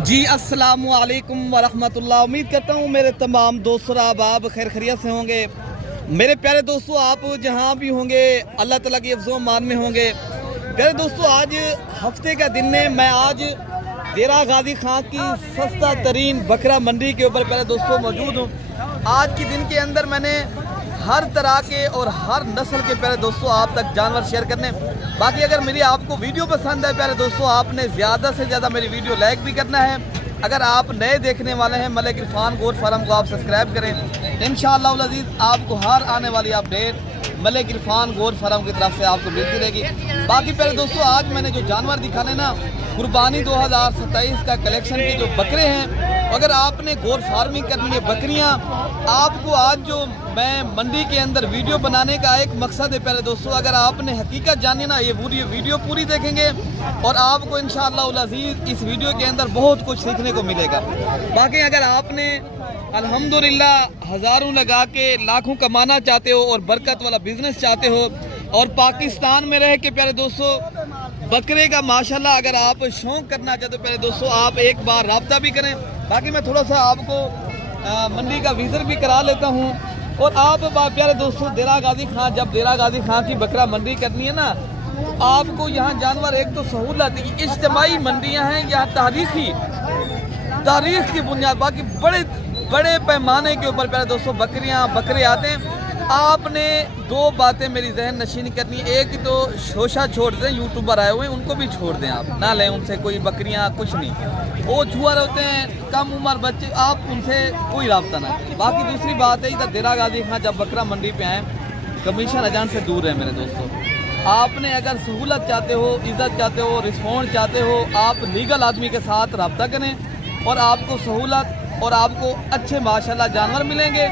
जी अस्सलामु अलैकुम वरहमतुल्लाह। उम्मीद करता हूँ मेरे तमाम दोस्त अहबाब खैर खैरियत से होंगे। मेरे प्यारे दोस्तों, आप जहाँ भी होंगे अल्लाह ताला की हिफ्ज़ व अमान में होंगे। प्यारे दोस्तों, आज हफ्ते का दिन है। मैं आज देरा गाजी खां की सस्ता तरीन बकरा मंडी के ऊपर प्यारे दोस्तों मौजूद हूँ। आज के दिन के अंदर मैंने हर तरह के और हर नस्ल के प्यारे दोस्तों आप तक जानवर शेयर करने। बाकी अगर मेरी आपको वीडियो पसंद है प्यारे दोस्तों, आपने ज़्यादा से ज़्यादा मेरी वीडियो लाइक भी करना है। अगर आप नए देखने वाले हैं मलिक इरफान गोट फार्म को आप सब्सक्राइब करें। इंशाअल्लाह अज़ीज़ आपको हर आने वाली update Malik Irfan goat farm की तरफ से आपको मिलती रहेगी। बाकी प्यारे दोस्तों, आज मैंने जो जानवर दिखाने ना कुर्बानी 2027 का कलेक्शन के जो बकरे हैं, अगर आपने गोट फार्मिंग करनी है बकरियां, आपको आज जो मैं मंडी के अंदर वीडियो बनाने का एक मकसद है प्यारे दोस्तों। अगर आपने हकीकत जानी ना, ये वीडियो पूरी देखेंगे और आपको इंशाअल्लाह अज़ीज़ इस वीडियो के अंदर बहुत कुछ सीखने को मिलेगा। बाकी अगर आपने अल्हम्दुलिल्लाह हज़ारों लगा के लाखों कमाना चाहते हो और बरकत वाला बिजनेस चाहते हो और पाकिस्तान में रह के प्यारे दोस्तों बकरे का माशाल्लाह अगर आप शौक़ करना चाहते हो प्यारे दोस्तों, आप एक बार रब्ता भी करें। बाकी मैं थोड़ा सा आपको मंडी का विज़िट भी करा लेता हूँ। और आप प्यारे दोस्तों, देरा गाजी खां, जब देरा गाजी खां की बकरा मंडी करनी है ना, आपको यहाँ जानवर एक तो सहूलत है, इज्तिमाई मंडियाँ हैं यहाँ, तारीख की बुनियाद, बाकी बड़े पैमाने के ऊपर प्यारे दोस्तों बकरे आते हैं। आपने दो बातें मेरी जहन नशीन करनी है। एक तो शोशा छोड़ दें, यूट्यूबर आए हुए हैं उनको भी छोड़ दें, आप ना लें उनसे कोई बकरियां, कुछ नहीं, वो छुआ होते हैं, कम उम्र बच्चे, आप उनसे कोई रब्ता ना। बाकी दूसरी बात है, इधर देरा गाजी खां जब बकरा मंडी पे आए, कमीशन अजान से दूर है मेरे दोस्तों। आपने अगर सहूलत चाहते हो, इज़्ज़त चाहते हो, रिस्पॉन्स चाहते हो, आप लीगल आदमी के साथ रब्ता करें और आपको सहूलत और आपको अच्छे माशाल्लाह जानवर मिलेंगे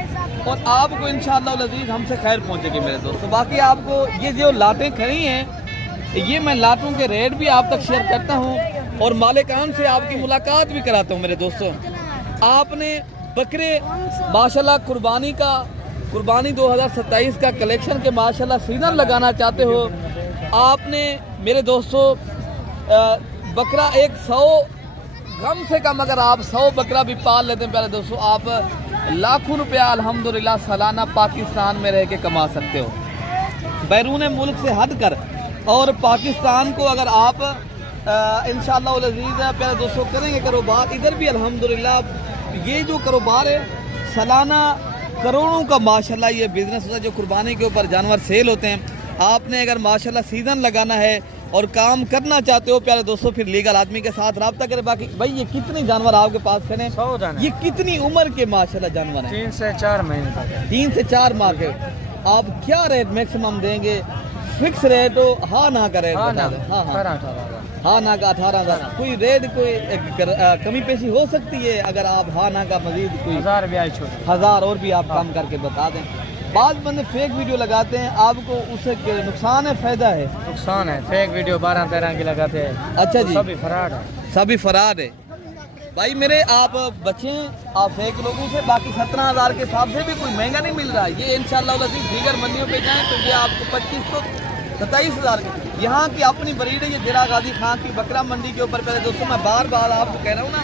और आपको इंशाअल्लाह अज़ीज़ हमसे खैर पहुंचेगी मेरे दोस्तों। बाकी आपको ये जो लाटें खड़ी हैं, ये मैं लाटों के रेट भी आप तक शेयर करता हूं और मालिकान से आपकी मुलाकात भी कराता हूं मेरे दोस्तों। आपने बकरे माशाल्लाह कुर्बानी 2027 का कलेक्शन के माशाल्लाह सीजन लगाना चाहते हो, आपने मेरे दोस्तों बकरा 100 कम से कम अगर आप 100 बकरा भी पाल लेते हैं प्यारे दोस्तों, आप लाखों रुपया अल्हम्दुलिल्लाह सालाना पाकिस्तान में रह के कमा सकते हो, बैरून मुल्क से हट कर। और पाकिस्तान को अगर आप इंशाअल्लाह अज़ीज़ प्यारे दोस्तों करेंगे कारोबार, इधर भी अल्हम्दुलिल्लाह ये जो कारोबार है सालाना करोड़ों का माशाल्लाह ये बिज़नेस होता है जो कुर्बानी के ऊपर जानवर सेल होते हैं। आपने अगर माशाल्लाह सीज़न लगाना है और काम करना चाहते हो प्यारे दोस्तों, फिर लीगल आदमी के साथ रब्ता करें। बाकी भाई ये कितने जानवर आपके पास खड़े हैं? 100 जानवर। ये कितनी उम्र के माशाल्लाह जानवर हैं? 3 से 4 महीने तक। 3 से 4 माह के। आप क्या रेट मैक्सिमम देंगे? फिक्स रेट हो? हाँ ना का रेट बता दें। हाँ ना का 18,000। कोई रेट कोई कमी पेशी हो सकती है अगर आप हाँ ना का मजीद कोई 1000 और भी आप कम करके बता दें। बाद बंदे फेक वीडियो लगाते हैं, आपको उससे नुकसान है फायदा है? नुकसान है, फेक वीडियो 12-13 की लगाते हैं। अच्छा जी, सभी फराड है भाई मेरे। आप बचें आप फेक लोगों से। बाकी 17,000 के हिसाब से भी कोई महंगा नहीं मिल रहा है ये। इंशाअल्लाह दीगर मंडियों पे जाएं तो ये आपको 25-27,000 के यहाँ की अपनी ब्रीड है। ये देरा गाजी खां की बकरा मंडी के ऊपर पहले दोस्तों मैं बार बार आपको कह रहा हूँ ना,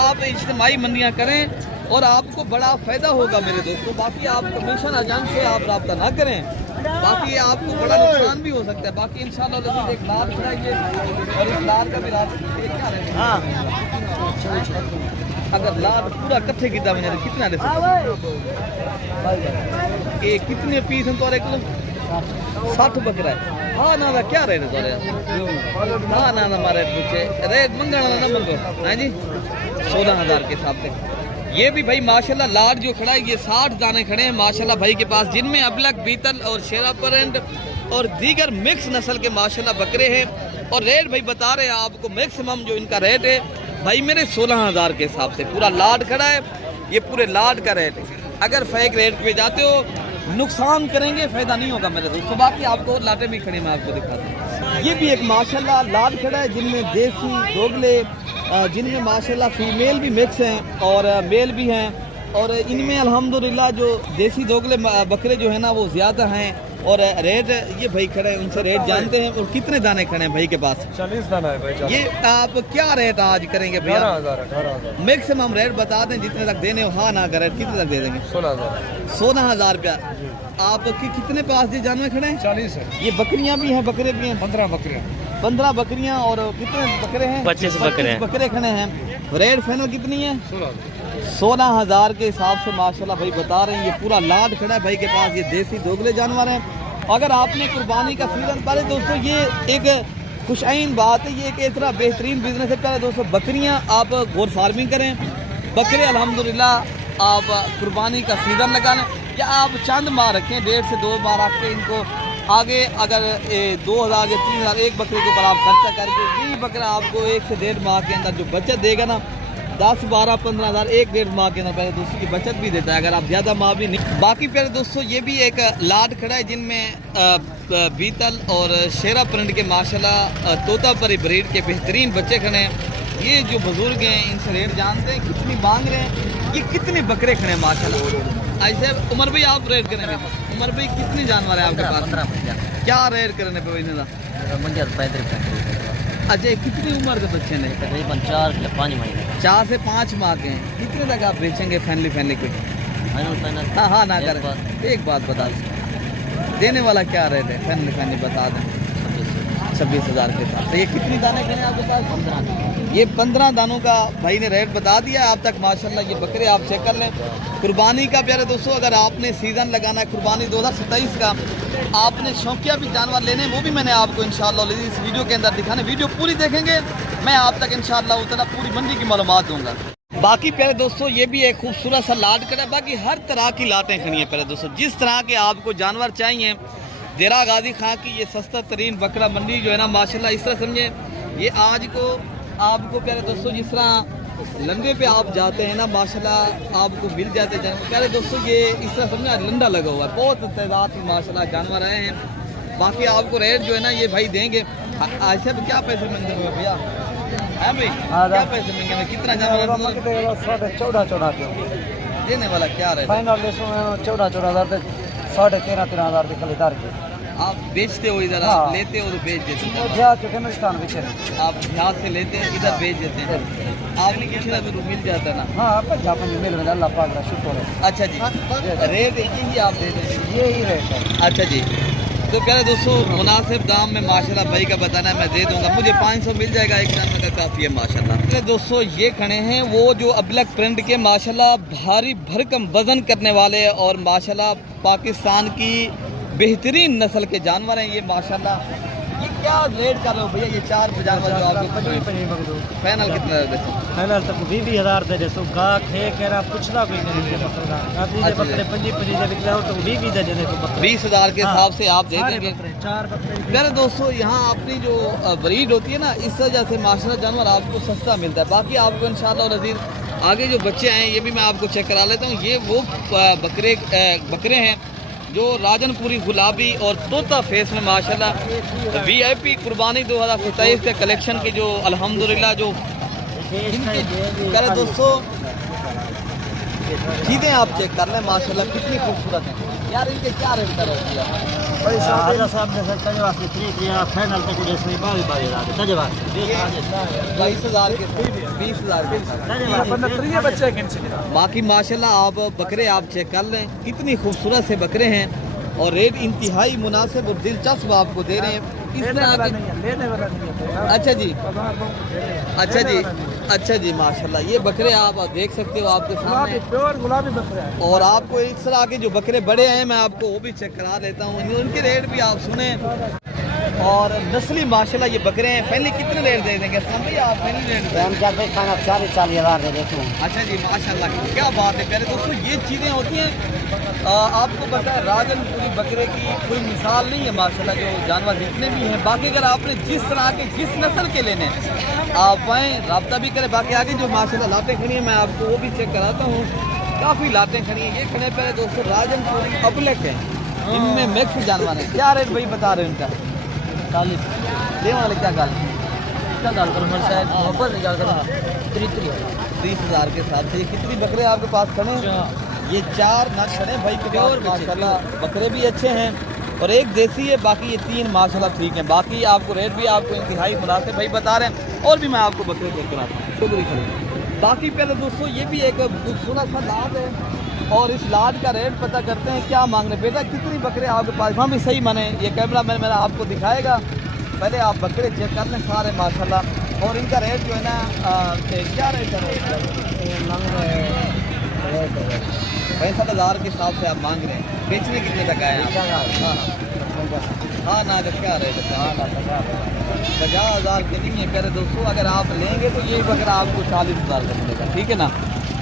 आप इज्तिमाई मंडियाँ करें और आपको बड़ा फ़ायदा होगा मेरे दोस्तों। बाकी आप कमीशन एजेंट से आप रब्ता ना करें, बाकी आपको बड़ा नुकसान भी हो सकता है। बाकी इंशाअल्लाह एक लाल खिलाइए और इस लाल का भी क्या रहेगा। हाँ, अगर लाल पूरा कट्ठे की दाम कितना दे सकते? कितने पीस हैं? तो 60 बकरा है। हाँ ना क्या रेट है तोरे? हाँ ना हमारे पूछे रेट मंगना ना मंगो। हाँ जी, 16,000 के हिसाब से। ये भी भाई माशाल्लाह लाट जो खड़ा है, ये 60 दाने खड़े हैं माशाल्लाह भाई के पास, जिनमें अबलक, बीतल और शेरापरंड और दीगर मिक्स नस्ल के माशाल्लाह बकरे हैं। और रेट भाई बता रहे हैं आपको, मैक्सिमम जो इनका रेट है भाई मेरे 16,000 के हिसाब से पूरा लाट खड़ा है। ये पूरे लाट का रेट है। अगर फेक रेट पे जाते हो नुकसान करेंगे, फ़ायदा नहीं होगा मेरे दोस्तों। बाकी आपको लाटें भी खड़ी मैं आपको दिखाता हूँ। ये भी एक माशाल्लाह लाट खड़ा है, जिनमें देसी दोगले, जिनमें माशाल्लाह फीमेल भी मिक्स हैं और मेल भी हैं। और इनमें अल्हम्दुलिल्लाह जो देसी दोगले बकरे जो है ना वो ज़्यादा हैं और रेट ये भाई खड़े हैं, उनसे रेट जानते हैं। और कितने दाने खड़े हैं भाई के पास? 40 दाना है भाई। ये आप क्या रेट आज करेंगे भैया? 18,000 मैक्सिमम रेट बता दें जितने तक देने हो। हाँ ना कर रेट कितने तक दे देंगे? 16,000 रुपया। आपके कितने पास ये जानवर खड़े हैं? 40 है। ये बकरियां भी हैं, बकरे भी हैं? 15 बकरियां। 15 बकरियां। और कितने बकरे हैं? 25 बकरे खड़े हैं। रेट फाइनल कितनी है? 16,000 के हिसाब से माशाल्लाह भाई बता रहे हैं। ये पूरा लाड खड़ा है भाई के पास। ये देसी दोगले जानवर हैं। अगर आपने कुर्बानी का सीजन पहले दोस्तों ये एक खुशआइन बात है, ये एक इतना बेहतरीन बिजनेस है। पहले दोस्तों बकरियां आप गोर फार्मिंग करें, बकरे अल्हम्दुलिल्लाह आप कुर्बानी का सीजन लगा लें, या आप चंद माह रखें, 1.5 से 2 माह रख के इनको आगे अगर 2,000 या 3,000 एक बकरे के ऊपर आप खर्चा करके यही बकरा आपको 1 से 1.5 माह के अंदर जो बचत देगा ना, 10, 12, 15,000 एक 1.5 माह के अंदर पहले दोस्तों की बचत भी देता है, अगर आप ज़्यादा माह भी नहीं। बाकी पहले दोस्तों ये भी एक लाड खड़ा है जिनमें बीतल और शेरा प्रिंट के माशाल्लाह तोतापरी ब्रीड के बेहतरीन बच्चे खड़े हैं। ये जो बुजुर्ग हैं इनसे रेट जानते हैं कितनी मांग रहे हैं, ये कितने बकरे खड़े हैं माशाल्लाह। ऐसे उमर भाई आप रेट करेंगे? उमर भाई कितने जानवर है आपके पास? 15 क्या रेट करने पे इन्हें? अच्छा कितनी उम्र के बच्चे ने? तकरीबन 4 से 5 महीने। 4 से 5 माह के हैं। कितने तक आप बेचेंगे फैमिली को? हाँ हाँ ना कर एक बात बता दें, देने वाला क्या रेट है? फैमिली बता दें। 26,000 के साथ। तो ये कितनी दाने खड़े हैं आपके पास? 15। ये 15 दानों का भाई ने रेट बता दिया आप तक माशाल्लाह। ये बकरे आप चेक कर लें। कुर्बानी का प्यारे दोस्तों अगर आपने सीज़न लगाना है कुर्बानी 2027 का, आपने शौकिया भी जानवर लेने हैं, वो भी मैंने आपको इंशाल्लाह इस वीडियो के अंदर दिखाने। वीडियो पूरी देखेंगे, मैं आप तक इंशाल्लाह उतना पूरी मंडी की मालूमात दूंगा। बाकी प्यारे दोस्तों ये भी एक खूबसूरत सा लाट करा। बाकी हर तरह की लाटें खड़ी हैं प्यारे दोस्तों, जिस तरह के आपको जानवर चाहिए। देरा गाजी खां की ये सस्ता तरीन बकरा मंडी जो है ना माशाल्लाह, इस तरह समझे ये आज को आपको प्यारे दोस्तों जिस तरह लंडे पे आप जाते हैं ना माशाल्लाह आपको मिल जाते जानवर। प्यारे दोस्तों ये इस तरह समझे लंडा लगा हुआ है, बहुत तादाद में माशाल्लाह जानवर आए हैं। बाकी आपको रेट जो है ना ये भाई देंगे। ऐसे भी क्या पैसे मिलते हैं भैया? है भाई क्या पैसे मिलेंगे? कितना जानवर? 14,000 देने वाला क्या रेट? 14,000 13,000 के खरीदार के। आप बेचते हो इधर? हाँ। आप लेते हो तो बेच देते हैं? आप यहाँ से लेते हैं इधर बेच देते हैं? आपने कितना तो मिल जाता है ना? हाँ मिल रहा है, अल्लाह पाक का शुक्र है। अच्छा जी, रेट यही आप दे देते हैं? यही रेट है। अच्छा जी, तो प्यारे दोस्तों मुनासिब दाम में माशाल्लाह भाई का बताना है मैं दे दूंगा। मुझे 500 मिल जाएगा एक जानवर का, काफ़ी है माशाल्लाह। प्यारे दोस्तों ये खड़े हैं वो जो अबलक प्रिंट के माशाल्लाह भारी भरकम वजन करने वाले और माशाल्लाह पाकिस्तान की बेहतरीन नस्ल के जानवर हैं ये माशाल्लाह। ये क्या रेट कर रहे हो भैया? ये 4 जानवर जो आपके फाइनल कितना दे? फाइनल तक 20,000 दे दे। सो गा खे कह रहा पूछना कोई नहीं दे बकरा। आदि जे बकरे 25 दे निकला हो तो 20 दे दे तो 20,000 के हिसाब से आप दे देंगे? 4 बकरे। मेरे दोस्तों यहाँ अपनी जो ब्रीड होती है ना इस वजह से माशाल्लाह जानवर आपको सस्ता मिलता है। बाकी आपको इंशाल्लाह नज़ीर आगे जो बच्चे हैं ये भी मैं आपको चेक करा लेता हूँ। ये वो बकरे हैं जो राजनपुरी गुलाबी और तोता फेस में माशाल्लाह VIP कुर्बानी 2027 के कलेक्शन की जो अल्हम्दुलिल्लाह जो करे दोस्तों चीज़ें आप चेक कर लें माशाल्लाह कितनी खूबसूरत है यार। इनके क्या रेट कर रहे हैं? साहब ने सर तजे वास्ते 3 फाइनल तक जैसे 22,000 तजे वास्ते 22,000 के 20,000 के बच्चे। बाकी माशाल्लाह आप बकरे आप चेक कर लें कितनी खूबसूरत से बकरे हैं और रेट इंतहाई मुनासिब और दिलचस्प आपको दे रहे हैं। इस तरह लेने वाला नहीं है। अच्छा जी, अच्छा जी, अच्छा जी माशाल्लाह ये बकरे आप देख सकते हो आपके सामने प्योर गुलाबी बकरे हैं। और आपको इस तरह के जो बकरे बड़े हैं मैं आपको वो भी चेक करा देता हूँ, उनके रेट भी आप सुने। और नस्ली माशाल्लाह ये बकरे हैं। पहले कितने रेट दे देंगे भैया आप? पहले रेट हम क्या भाई खाना 40,000 दे देते हैं। अच्छा जी माशाल्लाह क्या बात है। प्यारे दोस्तों ये चीज़ें होती हैं आपको पता है राजनपुरी बकरे की कोई मिसाल नहीं है माशाल्लाह जो जानवर जितने भी हैं। बाकी अगर आपने जिस तरह के जिस नस्ल के लेने आप आएँ रब्ता भी करें। बाकी आगे जो माशाल्लाह लातें खड़ी हैं मैं आपको वो भी चेक कराता हूँ। काफ़ी लातें खड़ी हैं। ये खड़े पहले दोस्तों राजनपुरी अबलक हैं, इनमें मिक्स जानवर हैं। क्या रेट भाई बता रहे हैं इनका? 40 लेने वाले क्या गाल क्या गाल करो मेरे शायद मोहब्बत नहीं गाल करो 30,000 के साथ से। कितनी बकरे आपके पास खड़े हैं? ये 4 ना खड़े भाई के पास माशाल्लाह बकरे भी अच्छे हैं और एक देसी है, बाकी ये 3 माशाल्लाह ठीक है। बाकी आपको रेट भी आपको इंतहाई मुनासिब भाई बता रहे हैं। और भी मैं आपको बकरे देख कर आता हूँ, शुक्रिया। बाकी पहले दोस्तों ये भी एक खूबसूरत सा लाट है और इस लाट का रेट पता करते हैं क्या मांग रहे। बेटा कितनी बकरे आपके पास? वहाँ भी सही माने, ये कैमरा मैन मेरा आपको दिखाएगा। पहले आप बकरे चेक कर लें सारे माशाल्लाह। और इनका रेट जो है ना क्या रेट है? 65,000 के हिसाब से आप मांग रहे हैं। बेचने कितने तक आए हैं? हाँ ना क्या रेट है? 50,000 के नहीं है पहले दोस्तों। अगर आप लेंगे तो ये बकरा आपको 40,000 का मिलेगा, ठीक है ना।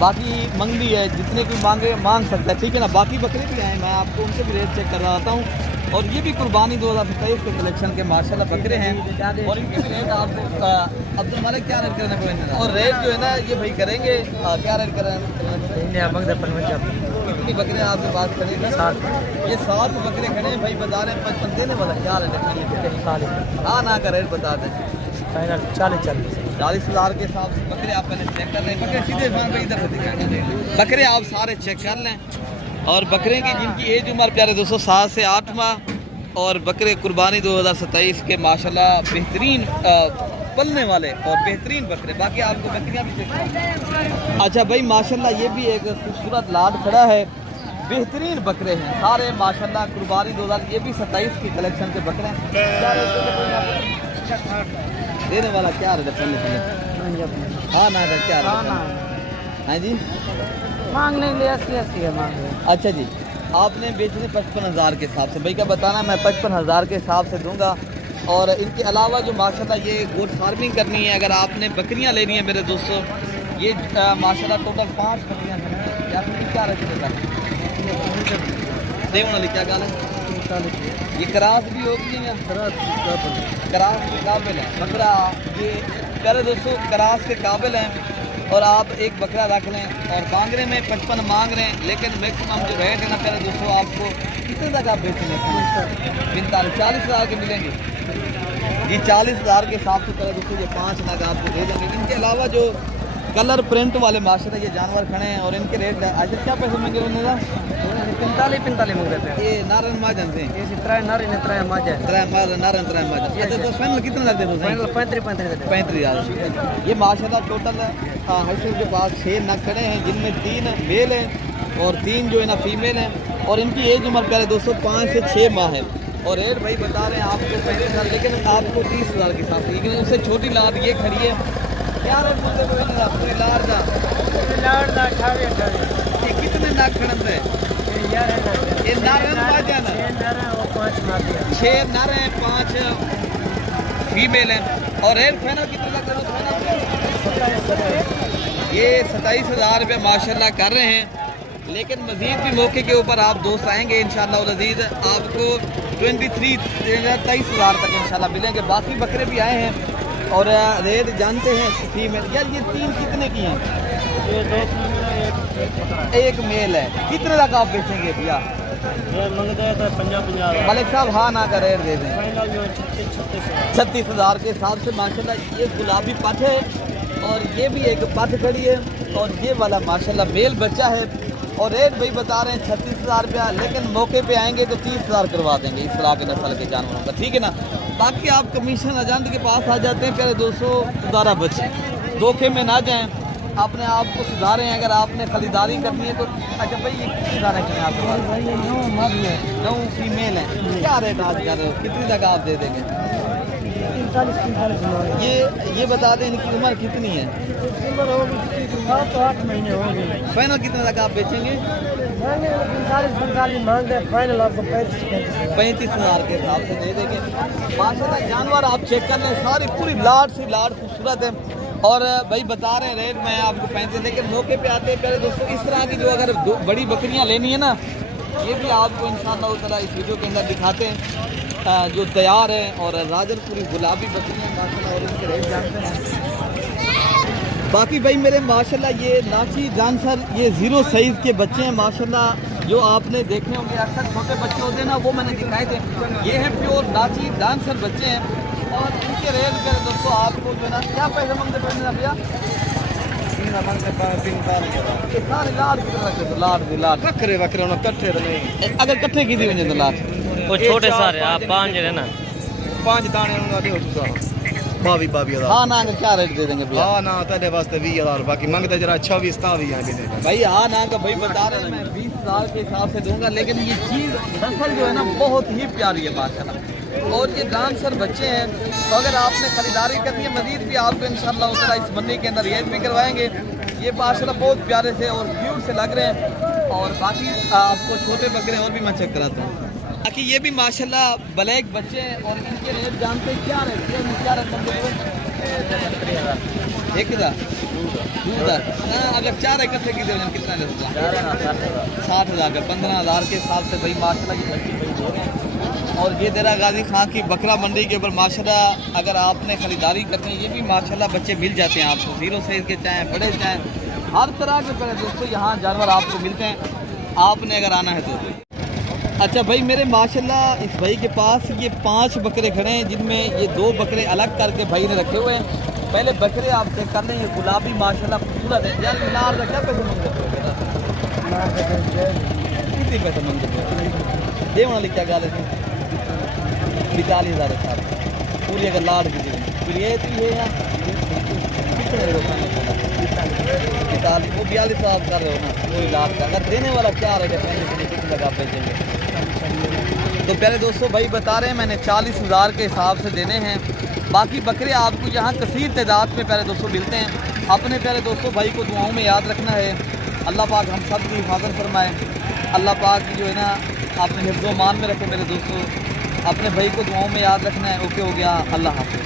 बाकी मंगली है, जितने की मांगे मांग सकता है, ठीक है ना। बाकी बकरे भी आए, मैं आपको उनके भी रेट चेक करवाता हूँ। और ये भी कुर्बानी 2023 के कलेक्शन के माशाल्लाह बकरे हैं। और इनके भी रेट आपको अब्दुल मालिक क्या रेट करने को? और रेट जो है ना ये भाई करेंगे क्या रेट करें? कितनी बकरे आपके पास खड़े? 7। ये 7 बकरे खड़े हैं भाई, बता रहे हैं 55 देने वाला क्या रेट है? हाँ ना का रेट बता दें। 40,000 के हिसाब से बकरे आप पहले चेक कर लें। बकरे सीधे इधर से दिखाएंगे। बकरे आप सारे चेक कर लें। और बकरे की जिनकी एज उम्र प्यारे दोस्तों 7 से 8 माह और बकरे कुर्बानी 2027 के माशाल्लाह बेहतरीन पलने वाले और बेहतरीन बकरे। बाकी आपको बकरियाँ भी चेक। अच्छा भाई माशाल्लाह ये भी एक खूबसूरत लाट खड़ा है, बेहतरीन बकरे हैं सारे माशाल्लाह। कुर्बानी 2000 ये भी 27 की कलेक्शन के बकरे हैं। देने वाला क्या रेट है? हाँ ना क्या रेट है? हाँ जी मांग नहीं ले 80 है मांग। अच्छा जी, आपने बेचने 55,000 के हिसाब से भाई का बताना, मैं 55,000 के हिसाब से दूंगा। और इनके अलावा जो माशाल्लाह ये गोट फार्मिंग करनी है, अगर आपने बकरियां लेनी है मेरे दोस्तों, ये माशाल्लाह टोटल 5 बकरियां हैं। क्या रेट देता है? वाली क्या गाल है? ये करास भी होगी या करास के काबिल है बकरा? ये प्यारे दोस्तों करास के काबिल हैं। और आप एक बकरा रख लें और बांगरे में 55 मांग रहे हैं, लेकिन मैक्सिमम जो रेट है ना प्यारे दोस्तों आपको कितने तक आप बेचेंगे? 40,000 के मिलेंगे जी। 40,000 के हिसाब से प्यारे दोस्तों ये 5 लाख आपको दे देंगे। इनके अलावा जो कलर प्रिंट वाले माशाल्लाह ये जानवर खड़े हैं और इनके रेट आज क्या पैसे मांगे उन्होंने? 45 मांग रहे थे। ये नारन माजन से ये 3 नारी ने 3 माजन 3 नारन 3 माजन। अच्छा तो फाइनल कितना लग दे? फाइनल 35,000। ये माशाल्लाह टोटल हसन के पास 6 नग खड़े हैं, जिनमें 3 मेल हैं और 3 जो है ना फीमेल हैं। और इनकी एज उम्र प्यारे दोस्तों 5 से 6 माह है। और रेट भाई बता रहे हैं आपको 35,000, लेकिन आपको 30,000 के साथ। लेकिन उससे छोटी लाट ये खड़ी है, क्या रेट बोलते हैं? पूरी लाट का 28 ये कितने नाग खड़न है? ये नारन माजन 6 नर हैं 5 फीमेल हैं। और रेट फाइनल कितने लग रहा है? ये 27,000 रुपये माशाल्लाह कर रहे हैं। लेकिन मज़ीद भी मौके के ऊपर आप दोस्त आएंगे इंशाल्लाह अज़ीज़, आपको 23,000 तक इंशाल्लाह मिलेंगे। बाकी बकरे भी आए हैं और रेट जानते हैं फीमेल। यार ये 3 कितने की हैं? ये 2 एक मेल है। कितने तक आप बेचेंगे भैया? मंगते हैं तो 50 मलिक साहब हाँ ना का रेट दे दें। 36,000 के हिसाब से माशाल्लाह। ये गुलाबी पठ है और ये भी एक पठ खड़ी है और ये वाला माशाल्लाह मेल बच्चा है। और रेट भाई बता रहे हैं 36,000 रुपया, लेकिन मौके पे आएंगे तो 30,000 करवा देंगे इस तरह के नस्ल के जानवरों का, ठीक है ना। बाकी आप कमीशन एजेंट के पास आ जाते हैं प्यारे दोस्तों, सुधारा बच्चे धोखे में ना जाएं, अपने आप को सुधारें। अगर आपने खरीदारी करनी है तो अच्छा भाई ये कितनी दाना की है आपके पास? 9 फीमेल हैं। क्या रेट आज कर रहे हो? कितनी तक आप दे देंगे? 45 ये बता दें इनकी उम्र कितनी है? 8 महीने हो गए। फाइनल कितने तक आप बेचेंगे? 45 मांग रहे, फाइनल आपको 35,000 के हिसाब से दे देंगे। माशाल्लाह जानवर आप चेक कर लें, सारी पूरी लाट सी लाट खूबसूरत है। और भाई बता रहे हैं रेट मैं आपको 35, लेकिन मौके पे आते हैं प्यारे दोस्तों इस तरह की जो अगर बड़ी बकरियां लेनी है ना, ये भी आपको इंशाअल्लाह ताला इस वीडियो के अंदर दिखाते हैं जो तैयार है। और राजनपुरी गुलाबी बकरियां माशाल्लाह और इसके रेट जानते हैं। बाकी भाई मेरे माशाल्लाह ये नाची डांसर ये 0 साइज़ के बच्चे हैं माशाल्लाह, जो आपने देखे होंगे अक्सर छोटे बच्चे होते हैं ना, वो मैंने दिखाए थे। ये है प्योर नाची डांसर बच्चे हैं और इनके रेट कर दोस्तों आपको जो है ना क्या पैसे मांगते पड़ने भैया? लाट बकरे बकरे कट्ठे नहीं, अगर कट्ठे की थी वजह तो लाट वो छोटे सारे आप 5 जने ना 5 दाने उनका दियो तुसा 22,000 हाँ ना का क्या रेट दे देंगे भैया? हाँ ना तेरे वास्ते 20,000 बाकी मंगते जरा 26-27 हैं भी भाई हाँ ना का भाई बता रहे हैं मैं 20,000 के हिसाब से दूंगा, लेकिन ये चीज़ दरअसल जो है ना बहुत ही प्यारी है माशाल्लाह। और ये डांसर बच्चे हैं, तो अगर आपने खरीदारी करनी है मजीद भी आपको इंशाल्लाह ताला इस मंडी के अंदर रियायत भी करवाएंगे। ये माशाल्लाह बहुत प्यारे से और क्यूट से लग रहे हैं। और बाकी आपको छोटे बकरे और भी मैं चेक कराता हूँ। बाकी ये भी माशाल्लाह ब्लैक बच्चे हैं और इनके रेट जानते हैं क्या रेट है? क्या रकम एक अगर 4 इकट्ठे की दे कितना लगता है? 60,000 का 15,000 के हिसाब से भाई माशाल्लाह की बच्ची भाई हो रहे हैं। और ये देरा गाजी खां की बकरा मंडी के ऊपर माशाल्लाह अगर आपने खरीदारी करनी है ये भी माशाल्लाह बच्चे मिल जाते हैं आपको, 0 साइज़ के चाहें बड़े चाहें हर तरह के बड़े दोस्तों यहाँ जानवर आपको मिलते हैं, आपने अगर आना है तो। अच्छा भाई मेरे माशाल्लाह इस भाई के पास ये 5 बकरे खड़े हैं, जिनमें ये 2 बकरे अलग करके भाई ने रखे हुए हैं। पहले बकरे आप चेक कर लें, ये गुलाबी माशाल्लाह खूबसूरत है। यार लाल का क्या पैसे मंगते हो? कितने पैसे मंगते हो? दे वाली क्या गाल है? 42,000 साथ पूरी अगर लाड़ की दे फिर ये तो ये है कितने वो 42 आप कर रहे हो ना पूरी लाड़ का, अगर देने वाला क्या रहेगा पहले कितने लगा बेचेंगे। तो प्यारे दोस्तों भाई बता रहे हैं मैंने 40,000 के हिसाब से देने हैं। बाकी बकरे आपको यहाँ कसीर तादाद में प्यारे दोस्तों मिलते हैं। अपने प्यारे दोस्तों भाई को दुआओं में याद रखना है। अल्लाह पाक हम सब की हिफाजत फरमाए। अल्लाह पाक जो है ना अपने हिफ्ज़-ओ-मान में रखे मेरे दोस्तों। अपने भाई को दुआओं में याद रखना है। ओके हो गया, अल्लाह हाफ़िज़।